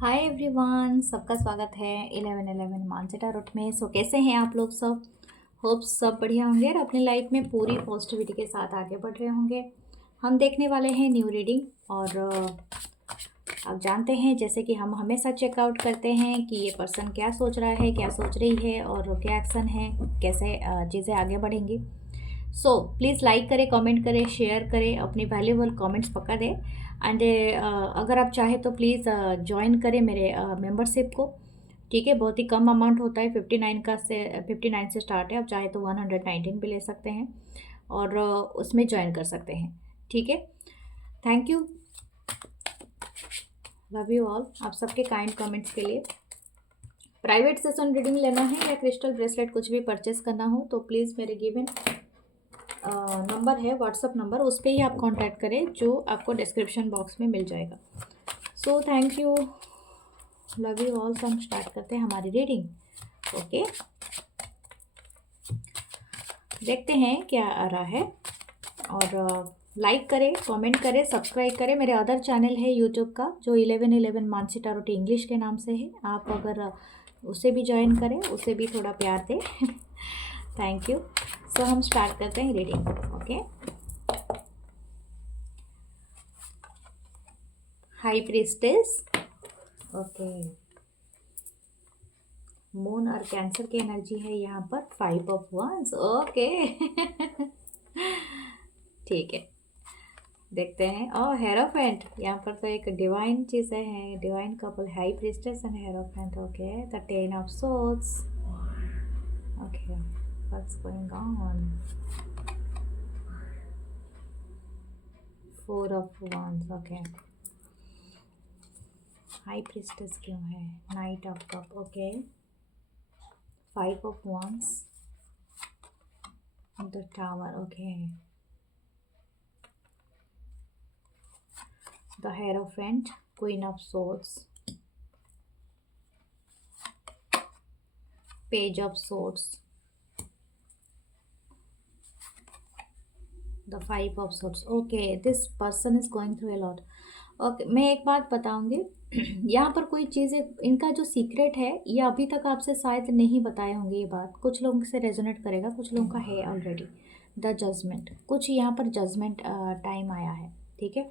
Hi everyone, सबका स्वागत है 1111 मानसिटा रूट में। कैसे हैं आप लोग सब? होप सब बढ़िया होंगे और अपनी लाइफ में पूरी पॉजिटिविटी के साथ आगे बढ़ रहे होंगे। हम देखने वाले हैं न्यू रीडिंग और आप जानते हैं जैसे कि हम हमेशा चेकआउट करते हैं कि ये पर्सन क्या सोच रहा है, क्या सोच रही है और क्या एक्शन है, कैसे चीज़ें आगे बढ़ेंगी। सो प्लीज़ लाइक करें, कमेंट करें, शेयर करें, अपनी वैल्यूबल कमेंट्स पक्का दें। एंड अगर आप चाहें तो प्लीज़ ज्वाइन करें मेरे मेंबरशिप को। ठीक है, बहुत ही कम अमाउंट होता है, 59 से स्टार्ट है। आप चाहे तो 119 भी ले सकते हैं और उसमें ज्वाइन कर सकते हैं। ठीक है, thank you, love you all, आप सबके काइंड कमेंट्स के लिए। प्राइवेट सेशन रीडिंग लेना है या क्रिस्टल ब्रेसलेट कुछ भी परचेस करना हो तो प्लीज़ मेरे गिवन नंबर है, व्हाट्सअप नंबर, उस पर ही आप कांटेक्ट करें जो आपको डिस्क्रिप्शन बॉक्स में मिल जाएगा। So thank you, love you all. हम स्टार्ट करते हैं हमारी रीडिंग। ओके, देखते हैं क्या आ रहा है और लाइक करें, कमेंट करें, सब्सक्राइब करें। मेरे अदर चैनल है यूट्यूब का जो 1111 मानसिटा रूट इंग्लिश के नाम से है। आप अगर उसे भी ज्वाइन करें, उसे भी थोड़ा प्यार दें। Thank you. सो हम स्टार्ट करते हैं reading. Okay, high priestess. Okay, moon और कैंसर की एनर्जी है यहाँ पर। 5 ऑफ वंस। ओके। ठीक है, देखते हैं। और हेरोफेंट यहाँ पर तो एक डिवाइन चीज़ें हैं, divine couple, high priestess and hierophant. Okay, the 10 of swords. Okay, what's going on? 4 of wands. Okay, high priestess क्यों है? Knight of cup. Okay, 5 of wands, the tower. Okay, the hierophant, queen of swords, page of swords, the 5 of swords. Okay, this person is going through a lot. Okay, मैं एक बात बताऊंगी। यहाँ पर कोई चीज़ें, इनका जो सीक्रेट है ये अभी तक आपसे शायद नहीं बताए होंगे। ये बात कुछ लोगों से रेजोनेट करेगा, कुछ लोगों का है ऑलरेडी। द जजमेंट, कुछ यहाँ पर जजमेंट टाइम आया है। ठीक है,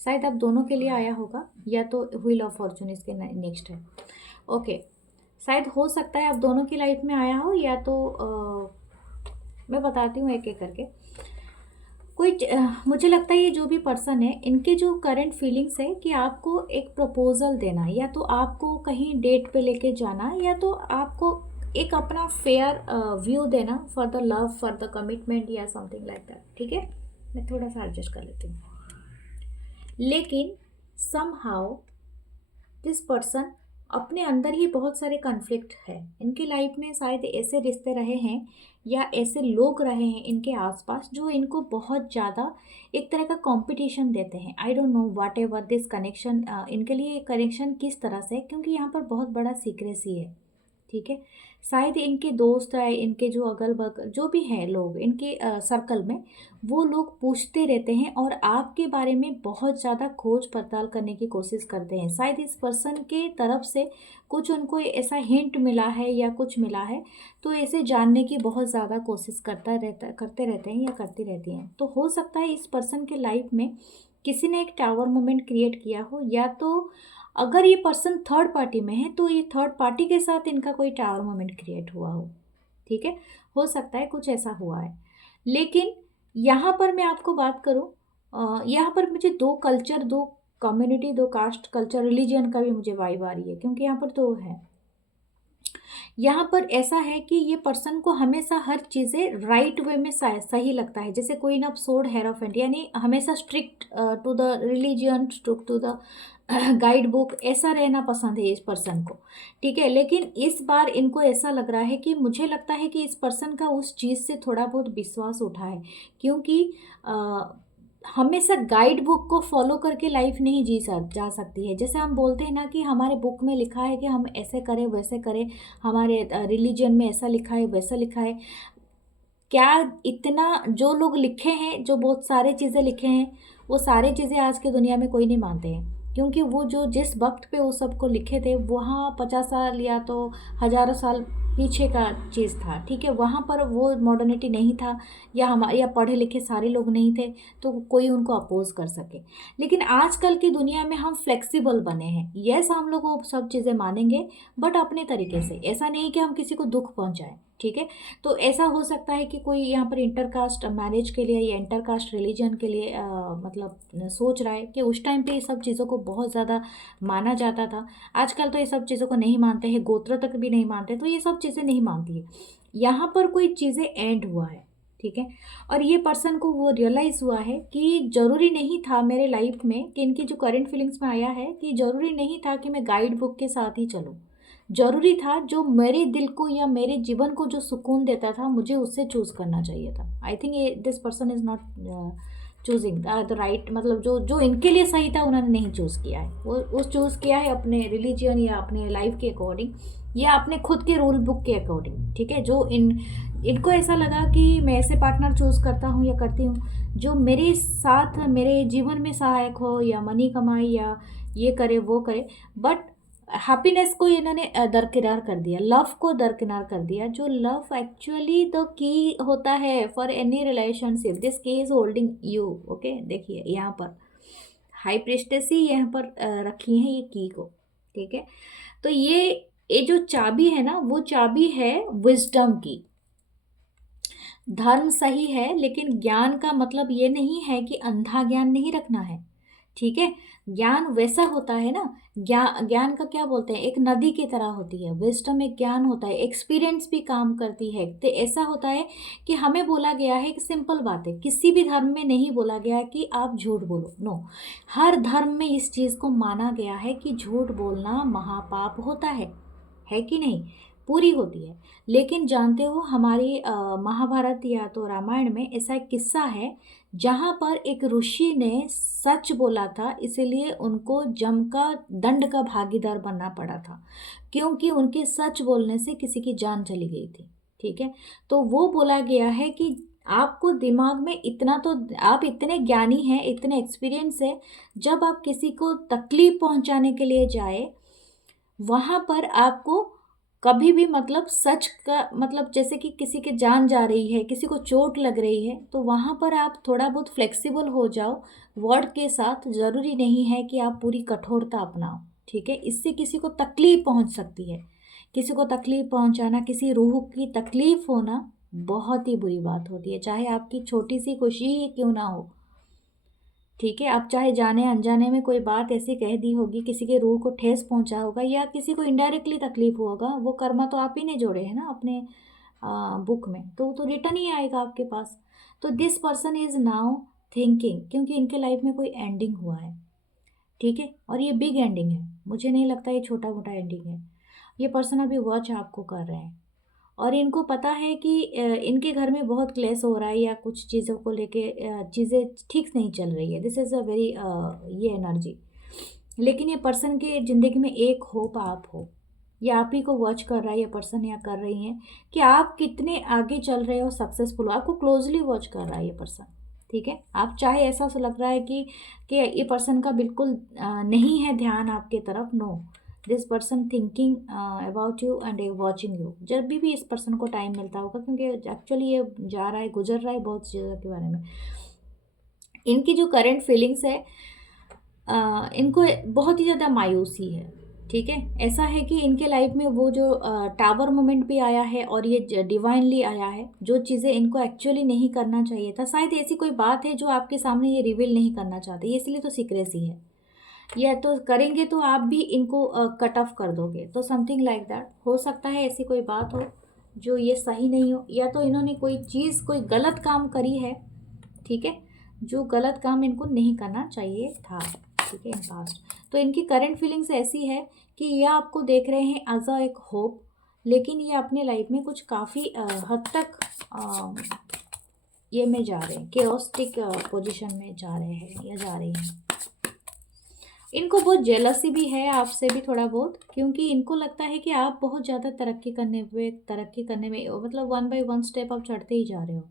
शायद आप दोनों के लिए आया होगा या तो व्हील ऑफ फॉर्चून इसके नेक्स्ट है। ओके, शायद हो सकता है आप दोनों की लाइफ में आया हो या तो मैं बताती हूँ एक एक करके। मुझे लगता है ये जो भी पर्सन है, इनके जो करंट फीलिंग्स है कि आपको एक प्रपोजल देना, या तो आपको कहीं डेट पे लेके जाना, या तो आपको एक अपना फेयर व्यू देना for the love, for the commitment या समथिंग लाइक दैट। ठीक है, मैं थोड़ा सा एडजस्ट कर लेती हूँ। लेकिन समहाउ दिस पर्सन अपने अंदर ही बहुत सारे कन्फ्लिक्ट है। इनकी लाइफ में शायद ऐसे रिश्ते रहे हैं या ऐसे लोग रहे हैं इनके आसपास जो इनको बहुत ज़्यादा एक तरह का कंपटीशन देते हैं। I don't know what ever this connection, इनके लिए कनेक्शन किस तरह से, क्योंकि यहाँ पर बहुत बड़ा सीक्रेसी है। ठीक है, शायद इनके दोस्त है, इनके जो अगल बगल जो भी हैं लोग इनके सर्कल में, वो लोग पूछते रहते हैं और आपके बारे में बहुत ज़्यादा खोज पड़ताल करने की कोशिश करते हैं। शायद इस पर्सन के तरफ से कुछ उनको ऐसा हिंट मिला है या कुछ मिला है, तो ऐसे जानने की बहुत ज़्यादा कोशिश करते रहते हैं या करती रहती हैं। तो हो सकता है इस पर्सन के लाइफ में किसी ने एक टावर मोमेंट क्रिएट किया हो, या तो अगर ये पर्सन थर्ड पार्टी में है तो ये थर्ड पार्टी के साथ इनका कोई टावर मोमेंट क्रिएट हुआ हो। ठीक है, हो सकता है कुछ ऐसा हुआ है। लेकिन यहाँ पर मैं आपको बात करूँ, यहाँ पर मुझे दो कल्चर, दो कम्युनिटी, दो कास्ट, कल्चर, रिलीजन का भी मुझे वाइब आ रही है, क्योंकि यहाँ पर दो है। यहाँ पर ऐसा है कि ये पर्सन को हमेशा हर चीज़ें राइट वे में सही लगता है। जैसे कोई ना सोर्ड हेरोफेंट, यानी हमेशा strict to the religion, to the guide book, ऐसा रहना पसंद है इस पर्सन को। ठीक है, लेकिन इस बार इनको ऐसा लग रहा है कि मुझे लगता है कि इस पर्सन का उस चीज़ से थोड़ा बहुत विश्वास उठा है, क्योंकि हमेशा गाइड बुक को फॉलो करके लाइफ नहीं जा सकती है। जैसे हम बोलते हैं ना कि हमारे बुक में लिखा है कि हम ऐसे करें वैसे करें, हमारे रिलीजन में ऐसा लिखा है वैसा लिखा है। क्या इतना जो लोग लिखे हैं, जो बहुत सारे चीज़ें लिखे हैं, वो सारे चीज़ें आज की दुनिया में कोई नहीं मानते हैं। क्योंकि वो जो जिस वक्त पे वो सबको लिखे थे वहाँ 50 साल या तो हज़ारों साल पीछे का चीज़ था, ठीक है। वहाँ पर वो मॉडर्निटी नहीं था, या पढ़े लिखे सारे लोग नहीं थे तो कोई उनको अपोज कर सके। लेकिन आजकल की दुनिया में हम फ्लेक्सिबल बने हैं। यस, हम लोग वो सब चीज़ें मानेंगे, बट अपने तरीके से। ऐसा नहीं कि हम किसी को दुख पहुंचाएं, ठीक है। तो ऐसा हो सकता है कि कोई यहाँ पर इंटरकास्ट मैरिज के लिए या इंटरकास्ट रिलीजन के लिए मतलब सोच रहा है कि उस टाइम पे ये सब चीज़ों को बहुत ज़्यादा माना जाता था। आजकल तो ये सब चीज़ों को नहीं मानते हैं, गोत्र तक भी नहीं मानते, तो ये सब चीज़ें नहीं मानती है। यहाँ पर कोई चीज़ें एंड हुआ है, ठीक है। और ये पर्सन को वो रियलाइज़ हुआ है कि ज़रूरी नहीं था मेरे लाइफ में, कि इनकी जो करंट फीलिंग्स में आया है कि ज़रूरी नहीं था कि मैं गाइड बुक के साथ ही चलूँ। ज़रूरी था जो मेरे दिल को या मेरे जीवन को जो सुकून देता था, मुझे उससे चूज़ करना चाहिए था। आई थिंक ये this person is not choosing the right, मतलब जो जो इनके लिए सही था उन्होंने नहीं चूज़ किया है। वो चूज़ किया है अपने रिलीजन या अपने लाइफ के अकॉर्डिंग या अपने खुद के रूल बुक के अकॉर्डिंग, ठीक है। जो इनको ऐसा लगा कि मैं ऐसे पार्टनर चूज़ करता हूँ या करती हूँ जो मेरे साथ मेरे जीवन में सहायक हो, या मनी कमाए या ये करे वो करे, बट हैप्पीनेस को इन्होंने दरकिनार कर दिया, लव को दरकिनार कर दिया। जो लव एक्चुअली द की होता है फॉर एनी रिलेशनशिप, दिस की इज होल्डिंग यू। ओके, देखिए यहाँ पर हाई प्रिस्टेस ही यहाँ पर रखी है ये की को, ठीक है। तो ये जो चाबी है ना, वो चाबी है विजडम की। धर्म सही है, लेकिन ज्ञान का मतलब ये नहीं है कि अंधा ज्ञान नहीं रखना है, ठीक है। ज्ञान वैसा होता है ना, ज्ञान का क्या बोलते हैं, एक नदी की तरह होती है। विजडम एक ज्ञान होता है, एक्सपीरियंस भी काम करती है। तो ऐसा होता है कि हमें बोला गया है, एक सिंपल बात है, किसी भी धर्म में नहीं बोला गया है कि आप झूठ बोलो, नो। हर धर्म में इस चीज़ को माना गया है कि झूठ बोलना महापाप होता है कि नहीं, पूरी होती है। लेकिन जानते हो, हमारी महाभारत या तो रामायण में ऐसा एक किस्सा है जहाँ पर एक ऋषि ने सच बोला था, इसीलिए उनको जम का दंड का भागीदार बनना पड़ा था, क्योंकि उनके सच बोलने से किसी की जान चली गई थी, ठीक है। तो वो बोला गया है कि आपको दिमाग में इतना तो, आप इतने ज्ञानी हैं, इतने एक्सपीरियंस है, जब आप किसी को तकलीफ पहुंचाने के लिए जाए, वहाँ पर आपको कभी भी, मतलब सच का मतलब, जैसे कि किसी के जान जा रही है, किसी को चोट लग रही है, तो वहाँ पर आप थोड़ा बहुत फ्लेक्सिबल हो जाओ वर्ड के साथ। ज़रूरी नहीं है कि आप पूरी कठोरता अपनाओ, ठीक है। इससे किसी को तकलीफ पहुँच सकती है। किसी को तकलीफ पहुँचाना, किसी रूह की तकलीफ होना बहुत ही बुरी बात होती है, चाहे आपकी छोटी सी खुशी ही क्यों ना हो, ठीक है। आप चाहे जाने अनजाने में कोई बात ऐसी कह दी होगी, किसी के रूह को ठेस पहुंचा होगा, या किसी को इनडायरेक्टली तकलीफ होगा, वो कर्मा तो आप ही ने जोड़े हैं ना अपने बुक में, तो वो तो रिटर्न ही आएगा आपके पास। तो this person is now thinking, क्योंकि इनके लाइफ में कोई एंडिंग हुआ है, ठीक है। और ये बिग एंडिंग है, मुझे नहीं लगता ये छोटा मोटा एंडिंग है। ये पर्सन अभी वॉच आपको कर रहे हैं, और इनको पता है कि इनके घर में बहुत क्लेश हो रहा है, या कुछ चीज़ों को लेके चीज़ें ठीक नहीं चल रही है। दिस इज़ अ वेरी ये एनर्जी। लेकिन ये पर्सन के ज़िंदगी में एक होप आप हो, ये आप ही को वॉच कर रहा है ये पर्सन, या कर रही हैं कि आप कितने आगे चल रहे हो, सक्सेसफुल हो। आपको क्लोजली वॉच कर रहा है ये पर्सन, ठीक है। आप चाहे ऐसा लग रहा है कि ये पर्सन का बिल्कुल नहीं है ध्यान आपके तरफ, no, this person thinking about you and watching you. जब भी इस पर्सन को टाइम मिलता होगा, क्योंकि एक्चुअली ये जा रहा है, गुजर रहा है बहुत चीज़ों के बारे में। इनकी जो करंट फीलिंग्स है, इनको बहुत ही ज़्यादा मायूसी है, ठीक है। ऐसा है कि इनके लाइफ में वो जो टावर मोमेंट भी आया है, और ये डिवाइनली आया है, जो चीज़ें इनको एक्चुअली नहीं करना चाहिए था। शायद ऐसी कोई बात है जो आपके सामने ये रिवील नहीं करना चाहते, ये इसलिए तो सीक्रेसी है। या तो करेंगे तो आप भी इनको कट ऑफ कर दोगे, तो समथिंग लाइक दैट हो सकता है। ऐसी कोई बात हो जो ये सही नहीं हो, या तो इन्होंने कोई चीज़, कोई गलत काम करी है, ठीक है, जो गलत काम इनको नहीं करना चाहिए था, ठीक है, इन पास्ट। तो इनकी करंट फीलिंग्स ऐसी है कि ये आपको देख रहे हैं एज अ एक होप, लेकिन ये अपने लाइफ में कुछ काफ़ी हद तक ये में जा रहे हैं, केओस्टिक पोजीशन में जा रहे हैं या जा रही हैं। इनको बहुत जेलसी भी है आपसे भी थोड़ा बहुत, क्योंकि इनको लगता है कि आप बहुत ज़्यादा तरक्की करने में, मतलब वन बाय वन स्टेप आप चढ़ते ही जा रहे हो,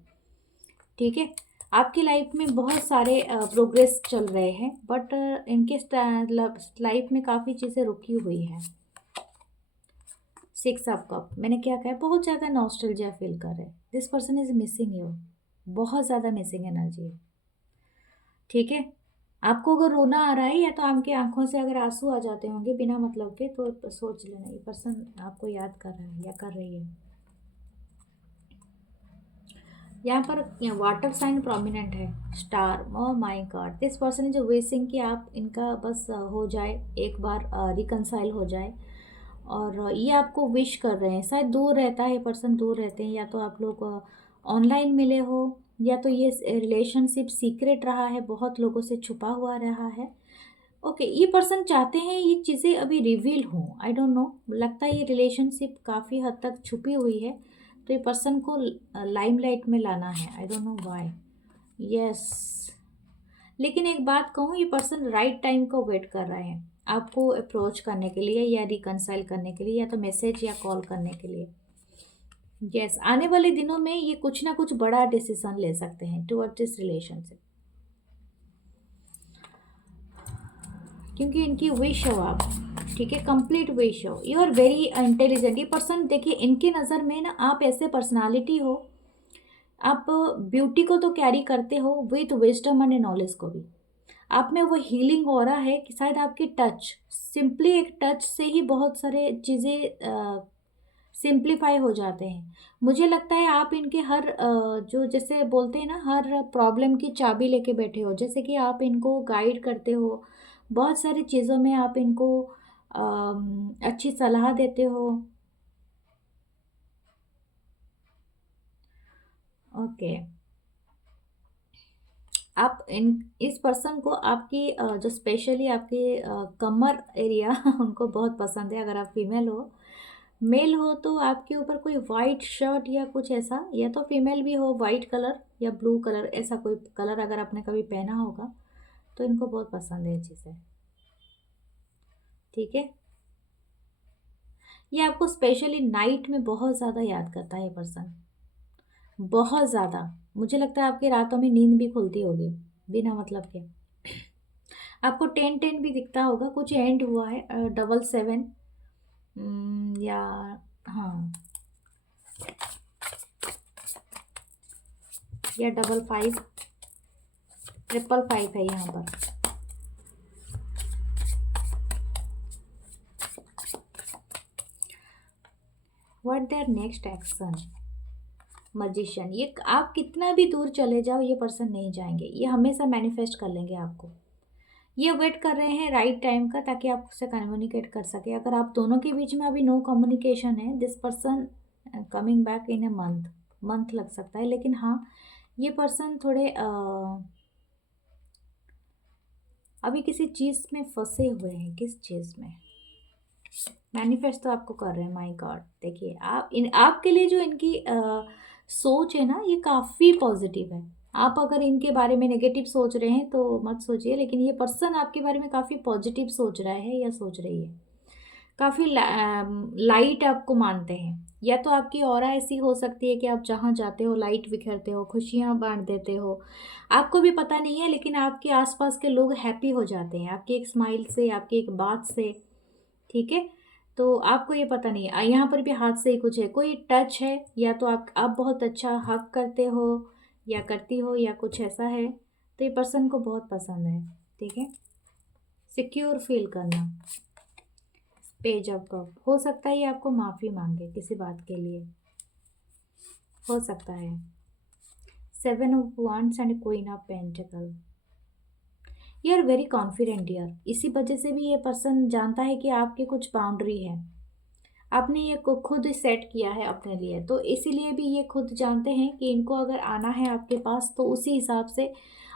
ठीक है। आपकी लाइफ में बहुत सारे प्रोग्रेस चल रहे हैं, बट इनके लाइफ में काफ़ी चीज़ें रुकी हुई हैं। 6 ऑफ कप, मैंने क्या कहा, बहुत ज़्यादा नॉस्टैल्जिया फील कर रहे हैं। This person is missing you, बहुत ज़्यादा मिसिंग एनर्जी है। ठीक है, आपको अगर रोना आ रहा है या तो आपकी आंखों से अगर आंसू आ जाते होंगे बिना मतलब के, तो सोच लेना ये पर्सन आपको याद कर रहा है या कर रही है। यहाँ पर वाटर साइन प्रोमिनेंट है, star. Oh my God, this person is wishing कि आप इनका बस हो जाए, एक बार रिकनसाइल हो जाए। और ये आपको विश कर रहे हैं। शायद दूर रहता है पर्सन, दूर रहते हैं, या तो आप लोग ऑनलाइन मिले हो, या तो ये रिलेशनशिप सीक्रेट रहा है, बहुत लोगों से छुपा हुआ रहा है। ओके, ये पर्सन चाहते हैं ये चीज़ें अभी रिवील हों। आई डोंट नो, लगता है ये रिलेशनशिप काफ़ी हद तक छुपी हुई है, तो ये पर्सन को लाइमलाइट में लाना है। I don't know why. Yes, लेकिन एक बात कहूँ, ये पर्सन राइट टाइम को वेट कर रहे हैं आपको अप्रोच करने के लिए, या रिकनसाइल करने के लिए, या तो मैसेज या कॉल करने के लिए। यस, आने वाले दिनों में ये कुछ ना कुछ बड़ा डिसीजन ले सकते हैं टुवर्ड्स दिस रिलेशनशिप, क्योंकि इनकी विश हो आप। ठीक है, कंप्लीट विश हो। You are very intelligent. ये पर्सन, देखिए, इनकी नज़र में ना आप ऐसे पर्सनालिटी हो, आप ब्यूटी को तो कैरी करते हो, विथ विजडम एंड नॉलेज को भी। आप में वो हीलिंग ऑरा है कि शायद आपकी टच, सिंपली एक टच से ही बहुत सारे चीज़ें सिंप्लीफाई हो जाते हैं। मुझे लगता है आप इनके हर जो जैसे बोलते हैं ना, हर प्रॉब्लम की चाबी लेके बैठे हो, जैसे कि आप इनको गाइड करते हो बहुत सारी चीज़ों में, आप इनको अच्छी सलाह देते हो। ओके, आप इन इस पर्सन को आपकी जो स्पेशली आपके कमर एरिया उनको बहुत पसंद है। अगर आप फीमेल हो, मेल हो तो आपके ऊपर कोई वाइट शर्ट या कुछ ऐसा, या तो फीमेल भी हो, वाइट कलर या ब्लू कलर, ऐसा कोई कलर अगर आपने कभी पहना होगा तो इनको बहुत पसंद है ये चीज़ें। ठीक है, ये आपको स्पेशली नाइट में बहुत ज़्यादा याद करता है ये पर्सन, बहुत ज़्यादा। मुझे लगता है आपकी रातों में नींद भी खुलती होगी बिना मतलब के। आपको 10-10 भी दिखता होगा, कुछ एंड हुआ है, 7-7, या हाँ, या 55, 555 है यहाँ पर। What there next action? Magician, ये आप कितना भी दूर चले जाओ ये पर्सन नहीं जाएंगे, ये हमेशा मैनिफेस्ट कर लेंगे आपको। ये वेट कर रहे हैं राइट टाइम का, ताकि आप उससे कम्युनिकेट कर सके। अगर आप दोनों के बीच में अभी नो कम्युनिकेशन है, this person coming back in a month, month लग सकता है, लेकिन हाँ, ये पर्सन थोड़े अभी किसी चीज़ में फंसे हुए हैं। किस चीज़ में? मैनिफेस्ट तो आपको कर रहे हैं, माय गॉड। देखिए, आपके लिए जो इनकी सोच है ना, ये काफ़ी पॉजिटिव है। आप अगर इनके बारे में नेगेटिव सोच रहे हैं तो मत सोचिए, लेकिन ये पर्सन आपके बारे में काफ़ी पॉजिटिव सोच रहा है या सोच रही है। काफ़ी लाइट आपको मानते हैं, या तो आपकी ऑरा ऐसी हो सकती है कि आप जहाँ जाते हो लाइट बिखेरते हो, खुशियाँ बांट देते हो। आपको भी पता नहीं है, लेकिन आपके आसपास के लोग हैप्पी हो जाते हैं आपकी एक स्माइल से, आपकी एक बात से। ठीक है, तो आपको ये पता नहीं है। यहाँ पर भी हाथ से ही कुछ है, कोई टच है, या तो आप बहुत अच्छा हक करते हो या करती हो, या कुछ ऐसा है, तो ये पर्सन को बहुत पसंद है। ठीक है, सिक्योर फील करना। पेज ऑफ कप, हो सकता है ये आपको माफ़ी मांगे किसी बात के लिए, हो सकता है। 7 of wands and queen of pentacle. You are very confident यार, इसी वजह से भी ये पर्सन जानता है कि आपकी कुछ बाउंड्री है, आपने ये को खुद सेट किया है अपने लिए, तो इसीलिए भी ये खुद जानते हैं कि इनको अगर आना है आपके पास तो उसी हिसाब से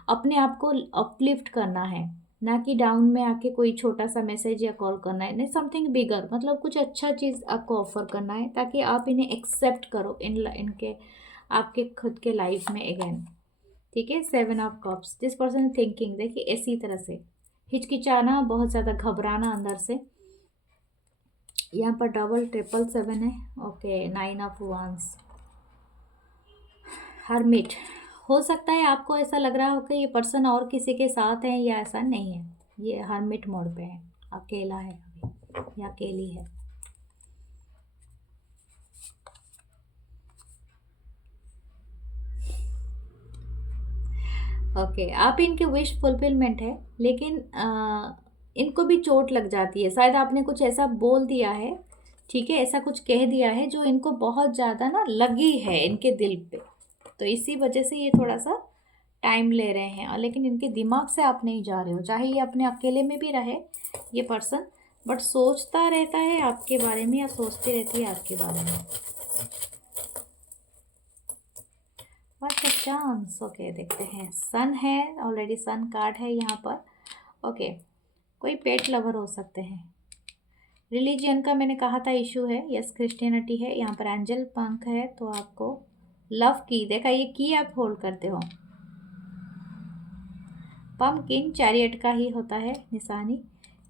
अपने आप को अपलिफ्ट करना है, ना कि डाउन में आके कोई छोटा सा मैसेज या कॉल करना है। नहीं, समथिंग बिगर, मतलब कुछ अच्छा चीज़ आपको ऑफर करना है, ताकि आप इन्हें एक्सेप्ट करो इनके आपके खुद के लाइफ में अगेन। ठीक है, 7 of cups, this person thinking, देखिए इसी तरह से हिचकिचाना, बहुत ज़्यादा घबराना अंदर से। यहाँ पर डबल 777 है। ओके, 9 ऑफ वांस, हर्मिट, हो सकता है आपको ऐसा लग रहा हो कि ये पर्सन और किसी के साथ है, या ऐसा नहीं है, ये हर्मिट मोड पे है, अकेला है अभी या अकेली है। ओके, आप इनके विश फुलफिलमेंट है, लेकिन इनको भी चोट लग जाती है, शायद आपने कुछ ऐसा बोल दिया है, ठीक है, ऐसा कुछ कह दिया है जो इनको बहुत ज़्यादा ना लगी है इनके दिल पे, तो इसी वजह से ये थोड़ा सा टाइम ले रहे हैं। और लेकिन इनके दिमाग से आप नहीं जा रहे हो, चाहे ये अपने अकेले में भी रहे ये पर्सन, बट सोचता रहता है आपके बारे में, या सोचती रहती है आपके बारे में। What's the chance? ओके, देखते हैं। सन है, ऑलरेडी सन कार्ड है यहाँ पर। ओके, कोई पेट लवर हो सकते हैं। रिलीजियन का मैंने कहा था इशू है, यस क्रिश्चियनिटी है। यहाँ पर एंजल पंख है, तो आपको लव की, देखा ये की आप होल्ड करते हो। पम्पकिन चैरियट का ही होता है निशानी।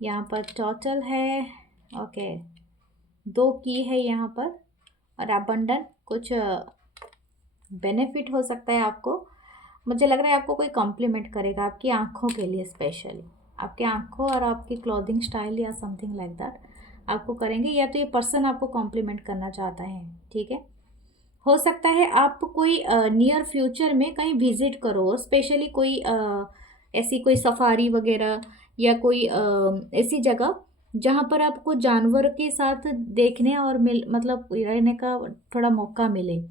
यहाँ पर टोटल है, ओके, 2 की है यहाँ पर। और अबंडन, कुछ बेनिफिट हो सकता है आपको, मुझे लग रहा है आपको कोई कॉम्प्लीमेंट करेगा आपकी आंखों के लिए, स्पेशली आपके आंखों और आपकी क्लोथिंग स्टाइल या समथिंग लाइक दैट आपको करेंगे, या तो ये पर्सन आपको कॉम्प्लीमेंट करना चाहता है, ठीक है। हो सकता है आप कोई नियर फ्यूचर में कहीं विजिट करो, स्पेशली कोई ऐसी कोई सफारी वगैरह, या कोई ऐसी जगह जहाँ पर आपको जानवर के साथ देखने और मतलब रहने का थोड़ा मौका मिले,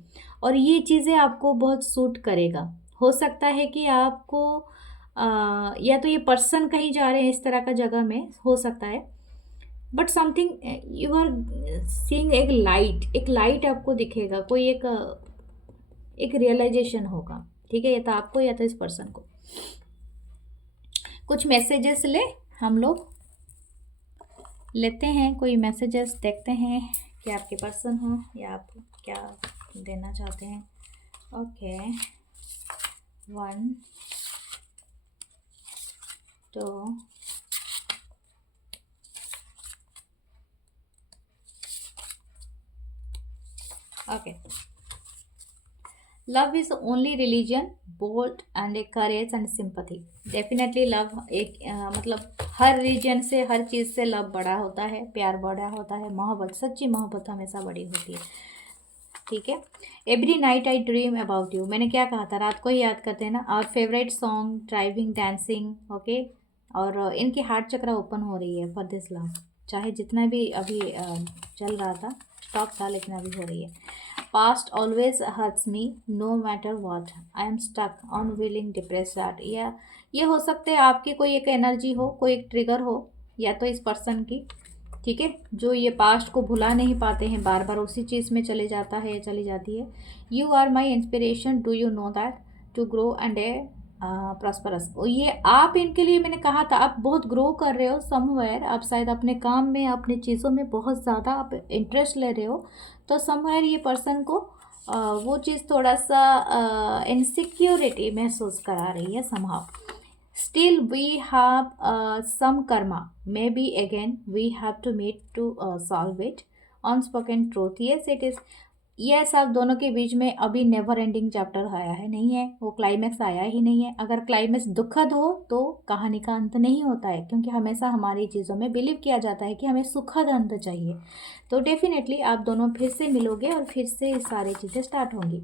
और ये चीज़ें आपको बहुत सूट करेगा। हो सकता है कि आपको या तो ये पर्सन कहीं जा रहे हैं इस तरह का जगह में, हो सकता है, but something you are seeing, एक लाइट आपको दिखेगा, कोई एक रियलाइजेशन होगा, ठीक है, या तो आपको या तो इस पर्सन को। कुछ मैसेजेस ले हम लोग लेते हैं, कोई मैसेजेस देखते हैं कि आपके पर्सन हो या आप क्या देना चाहते हैं। Okay, 1 2 okay, love is only religion, bold and a courage and sympathy. Definitely love एक मतलब हर रीजन से, हर चीज़ से लव बड़ा होता है, प्यार बड़ा होता है, मोहब्बत, सच्ची मोहब्बत हमेशा बड़ी होती है, ठीक है। Every night I dream about you, मैंने क्या कहा था, रात को ही याद करते हैं ना। और favourite song, driving, dancing, okay. और इनकी हार्ट चक्र ओपन हो रही है फॉर दिस लव, चाहे जितना भी अभी चल रहा था, स्टॉप था, लेकिन अभी हो रही है। Past always hurts me no matter what, I am stuck on willing depress that, या ये हो सकते हैं आपकी कोई एक एनर्जी हो, कोई एक ट्रिगर हो, या तो इस पर्सन की, ठीक है, जो ये पास्ट को भुला नहीं पाते हैं, बार बार उसी चीज़ में चले जाता है या चली जाती है। You are my inspiration, do you know that, to grow and a prosperous. ये आप इनके लिए, मैंने कहा था, आप बहुत ग्रो कर रहे हो समवेयर, आप शायद अपने काम में, अपने चीज़ों में बहुत ज़्यादा आप इंटरेस्ट ले रहे हो, तो समवेयर ये पर्सन को वो चीज़ थोड़ा सा इनसिक्योरिटी महसूस करा रही है somehow. Still, we have some karma. Maybe again, we have to meet to solve it. Unspoken truth. Yes, it is. Yes, आप दोनों के बीच में अभी नेवर एंडिंग चैप्टर आया है, नहीं है, वो क्लाइमैक्स आया ही नहीं है। अगर क्लाइमैक्स दुखद हो तो कहानी का अंत नहीं होता है, क्योंकि हमेशा हमारी चीज़ों में बिलीव किया जाता है कि हमें सुखद अंत चाहिए। तो डेफिनेटली आप दोनों फिर से मिलोगे और फिर से ये सारी चीज़ें स्टार्ट होंगी।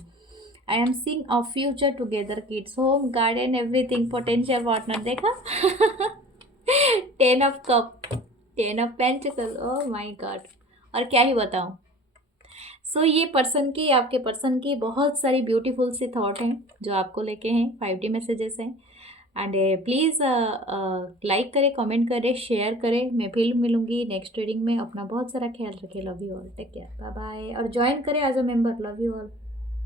I am seeing a future together, kids, home, garden, everything, potential partner, देखा। 10 of cup, 10 of pentacle, oh my God, और क्या ही बताऊं। सो ये पर्सन की, आपके पर्सन की बहुत सारी ब्यूटीफुल सी थॉट हैं जो आपको लेके हैं, 5D मैसेजेस हैं। एंड प्लीज़ लाइक करें, कमेंट करें, शेयर करें। मैं फिर मिलूंगी नेक्स्ट रीडिंग में। अपना बहुत सारा ख्याल रखें। Love you all, take care, bye bye. और ज्वाइन करें as a member. Love you all.